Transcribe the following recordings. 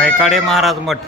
कैकाडे महाराज मठ.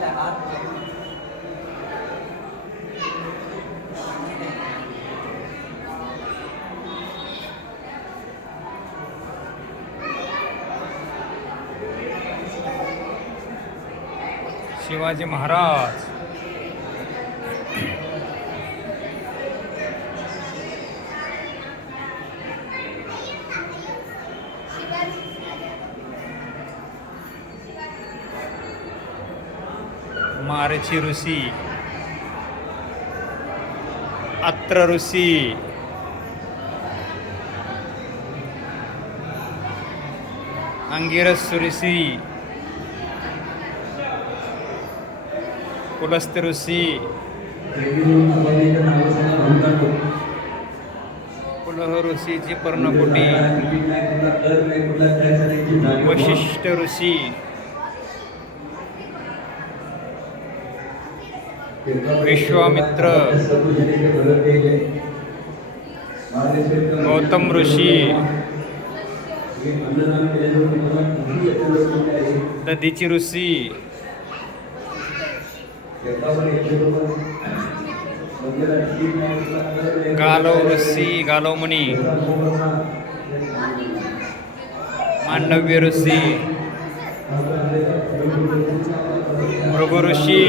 that. Shivaji Maharaj. मारची ऋषी. अत्र ऋषी. अंगिरस ऋषी. कुलस्थ ऋषी पुलह ऋषीची पर्णकुटी। वशिष्ठ ऋषी विश्वामित्र। गौतम ऋषी। दधीची ऋषी गालव ऋषी गालव मुनी मांडव्य ऋषी भृगु ऋषी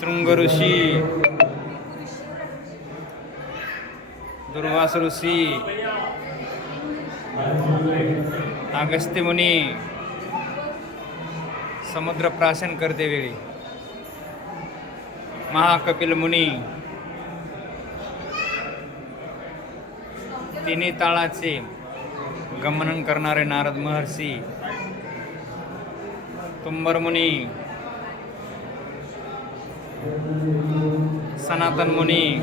शृंग ऋषी दुर्वास ऋषी अगस्त्य मुनी समुद्र प्राशन करते वेळी. महाकपिल मुनी. तिन्ही ताळाचे गमनन करणारे नारद महर्षी. तुंबर मुनी. सनातन मुनी.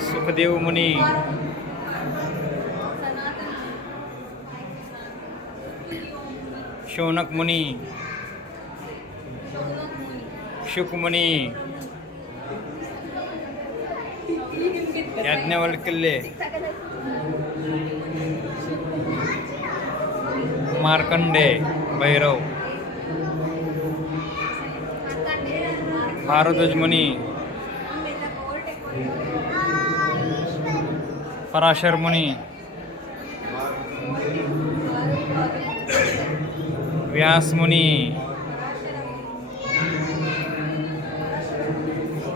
सुखदेव मुनी. शौनक मुनी शुक मुनी याज्ञवल्क्य मार्कंडे भैरव भारद्वाज मुनी पराशर मुनी व्यासमुनी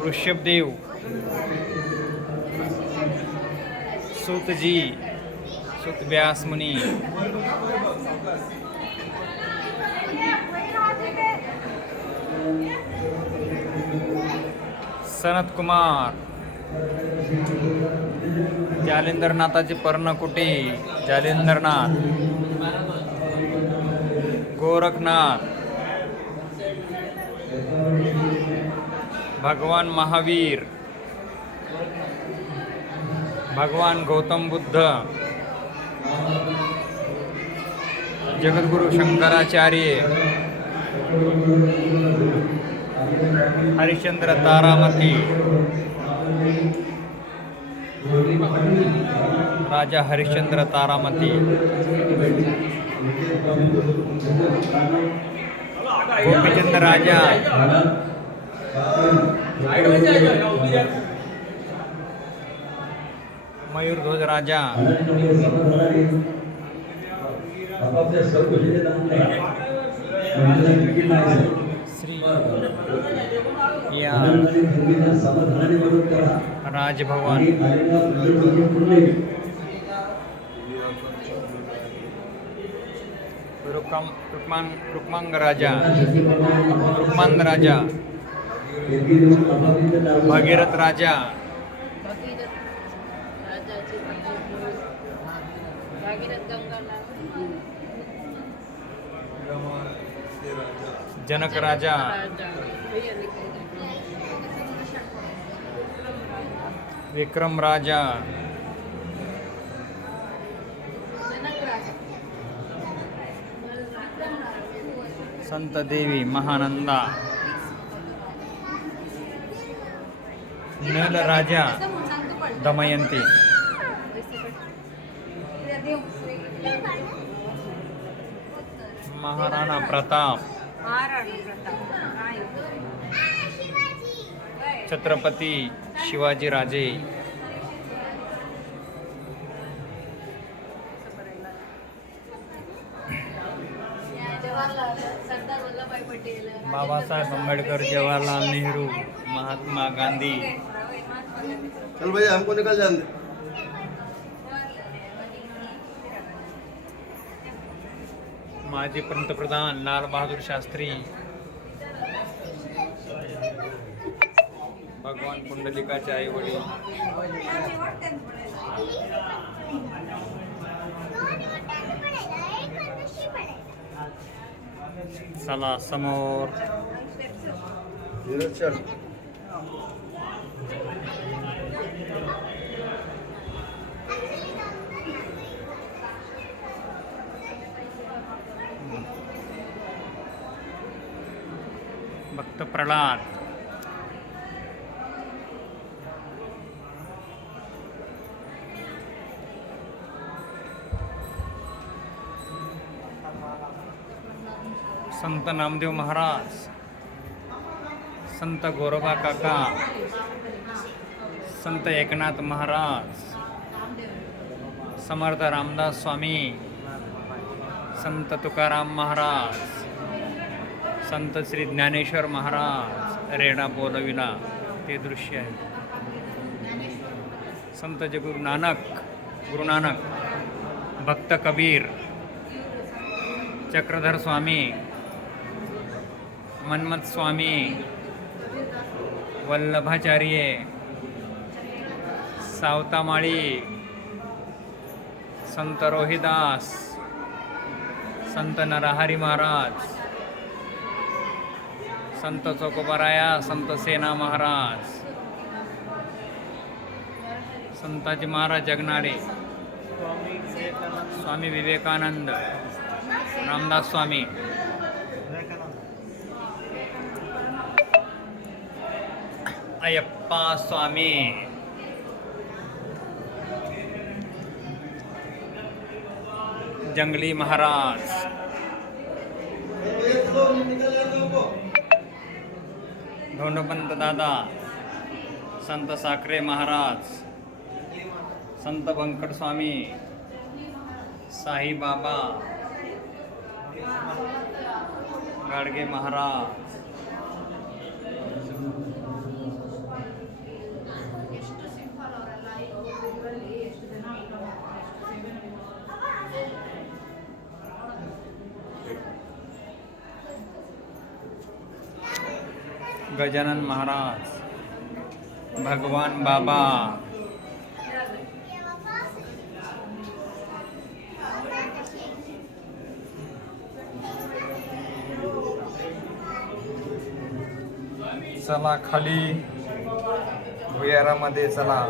ऋषभदेव। सुतजी। सुत व्यासमुनी सनत कुमार। जालिंदरनाथाचे पर्णकुटी जालिंदरनाथ। गोरखनाथ। भगवान महावीर। भगवान गौतम बुद्ध। जगद्गुरु शंकराचार्य। हरिश्चंद्र तारामती। राजा हरिश्चंद्र तारामती। गोपीचंद राजा। मयूरध्वज राजा। आपापल्या सर्वकुशीचे दान करा मंदिरात तिकीट नाही श्री या आनंदाने धर्मीला समाधानाने मदत करा Raj Bhavan Rukman Rukman Rukman Raja. Rukman Raja Bagirat Raja Janak Raja. Iya, Vikram Raja. संत देवी महानंदा. नल राजा दमयंती. महाराणा प्रताप. छत्रपती शिवाजी राजे जवाहरलाल सरदार वल्लभभाई पटेल बाबासाहेब आंबेडकर जवाहरलाल नेहरू महात्मा गांधी. चल भैया हमको निकल जाने। माजी पंतप्रधान लाल बहादूर शास्त्री. भगवान पुंडलिकाचे आई वडील चला समोर. भक्त प्रल्हाद. संत नामदेव महाराज, संत गोरोबा काका, संत एकनाथ महाराज, समर्थ रामदास स्वामी, संत तुकाराम महाराज, संत श्री ज्ञानेश्वर महाराज रेडा बोलविला, ते दृश्य आहे. संत जे गुरु नानक गुरु नानक, भक्त कबीर, चक्रधर स्वामी मन्मथ स्वामी वल्लभाचार्य सावतामाळी संत रोहिदास संत नरहरी महाराज संत चोकोबराया संत सेना महाराज संताजी महाराज जगनाडे स्वामी विवेकानंद रामदास स्वामी. अयप्पा स्वामी जंगली महाराज धोंडपंत दादा संत साखरे महाराज संत व्यंकट स्वामी साई बाबा गाडगे महाराज गजानन महाराज भगवान बाबा। चला खाली भुयारामध्ये चला.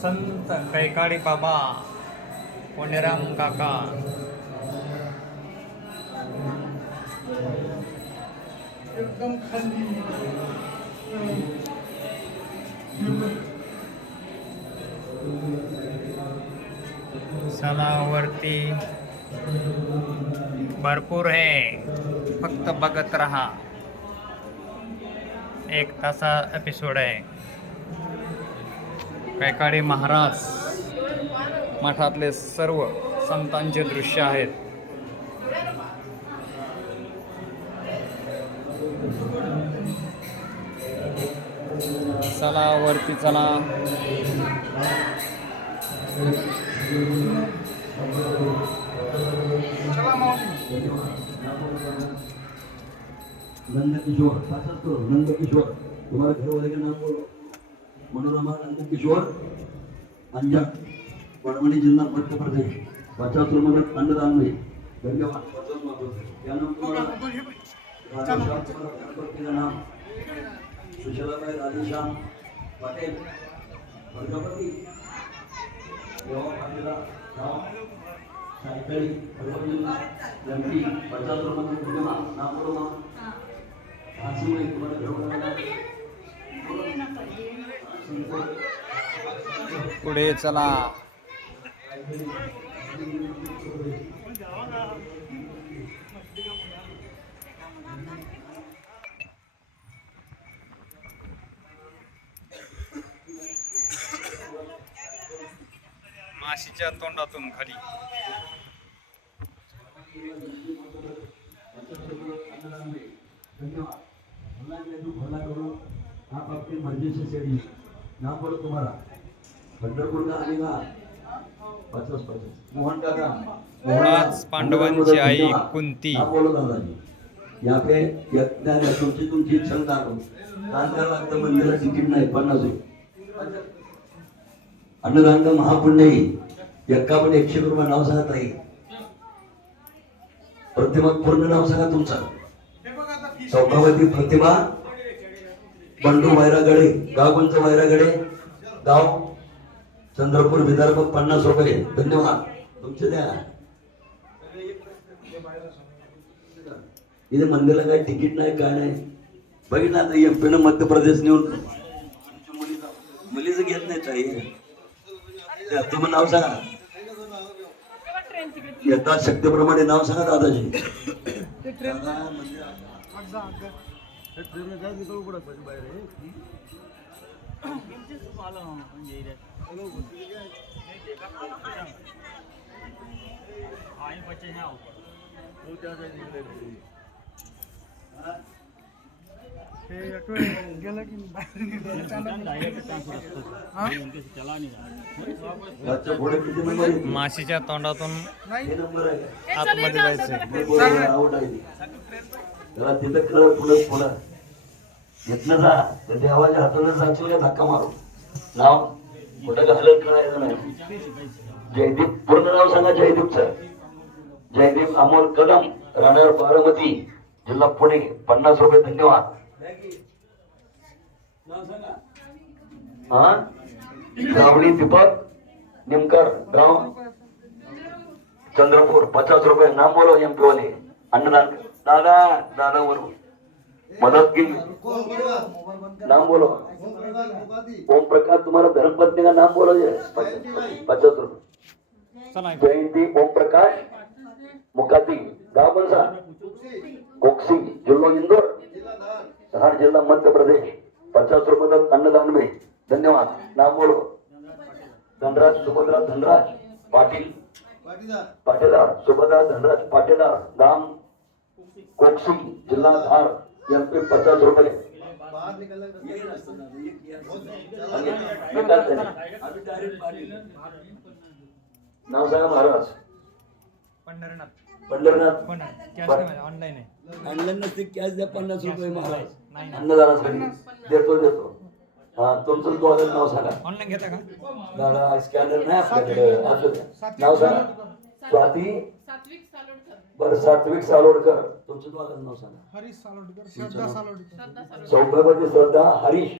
संत कैकाडी बाबा। पुणेराम काका एकदम खाली सणावरती भरपूर आहे फक्त बघत राहा. एक तासा एपिसोड आहे. कैकाडी महाराज. मठातले सर्व संतांचे दृश्य आहेत. चला वरती चला. नंदकिशोर करू नंदकिशोर तुम्हाला घरवाले नाव बोलो मनोरमा नंदकिशोर अंजा वडवणी जिल्हा मध्य प्रदेश पचास रुपये अन्नदान में धन्यवाद. त्यानंतर सुशीलाबाई राधेश्याम पाटील प्रजापती देवा पाटीला नाव सायकळी परभणी जिल्हा एमपी आजची वेळ तुम्हाला घरवाल्यांना पुढे चला. माशीच्या तोंडातून खाली भरला करू आपण मर्जीची शेळी ना पडो तुम्हाला पंढरपूरला आलेला आज पांडवांची आई कुंती. तुमची तुमची इच्छा दाखव. दान करायला लागतं मंदिरात तिकीट नाही पन्नास रुपये. अन्नदान का महापुण्य आहे. एक्का पण एकशे रुपये नाव सांगा ताई. प्रतिमा पूर्ण नाव सांगा तुमचं. हे बघा आता फी सौभावती प्रतिभा बंडू वैरागडे गाव कोणचं वैरागडे गाव चंद्रपूर विदर्भ पन्नास रुपये. धन्यवाद. तुमचे द्या. इथे मंदिराला काय तिकीट नाही काय नाही. बघितलं आता एमपी न मध्य प्रदेश नेऊन. तुमच्या मुलीचं मुलीचं घेत नाही ताई. तुम्ही नाव सांगा. येतात शक्तीप्रमाणे नाव सांगा दादाजी. दादा म्हणजे हे गेलं की बाहेर. हा? माशीच्या तोंडातून नाही नंबर आहे आतमध्ये. त्याला तिथं कळ पुढे पुढं घेतलं जा तर देवाच्या हाताने का धक्का मारू नाव कुठं घालत करायचं नाही. जयदीप पूर्ण नाव सांगा जयदीपचं जयदीप अमोल कदम राहणार बारामती जिल्हा पुणे. पन्नास रुपये धन्यवाद. हा? श्रावणी दीपक निमकर गाव चंद्रपूर पचास रुपये. नाम बोलो एम पी वाले अन्नदान दादा दादा वरून मदत केली. नाम बोलो. ओम प्रकाश तुम्हारा धर्मपत्नी का नाम बोलो ये पचास रुपए जयंती ओम प्रकाश मुकाती गाव कौन सा कोक्सी जुल्लो इंदौर. धार जिल्हा मध्य प्रदेश. पचास रुपये तक अन्नदान में धन्यवाद. नाम बोलो. धनराज सुभद्रा धनराज पाटील. पाटीदार सुभद्रा धनराज पाटीदार. गाम कोक्सी जिल्हा धार. एमपी पचास रुपये. बाहर निकलने का नाव सांगा महाराज. पंढरनाथ. पंढरनाथ. पण कॅश ऑनलाईन आहे. ऑनलाईन नसते कॅश द्या पन्नास रुपये महाराज. नाही अन्नदानासाठी देतो देतो. हा तुमचं नाव सांगा. ऑनलाईन घेता का? दादा स्कॅनर नाही आपल्याकडे. नाव सांगा. स्वाती. सात्विक बरं सात्विक सालोडकर. तुमचं नाव सांगा. हरीश सालोडकर श्रद्धा सालोडकर. श्रद्धा सालोडकर. सौभाग्यवती श्रद्धा हरीश.